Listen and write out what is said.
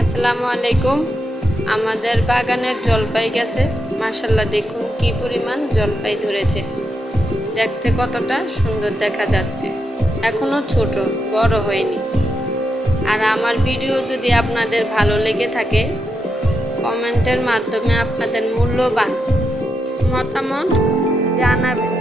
আসসালামু আলাইকুম। আমাদের বাগানের জলপাই গাছে মাশাআল্লাহ দেখুন কি পরিমাণ জলপাই ধরেছে। দেখতে কতটা সুন্দর দেখা যাচ্ছে। এখনো ছোট, বড় হয়নি। আর আমার ভিডিও যদি আপনাদের ভালো লেগে থাকে, কমেন্টের মাধ্যমে আপনাদের মূল্যবান মতামত জানাবেন।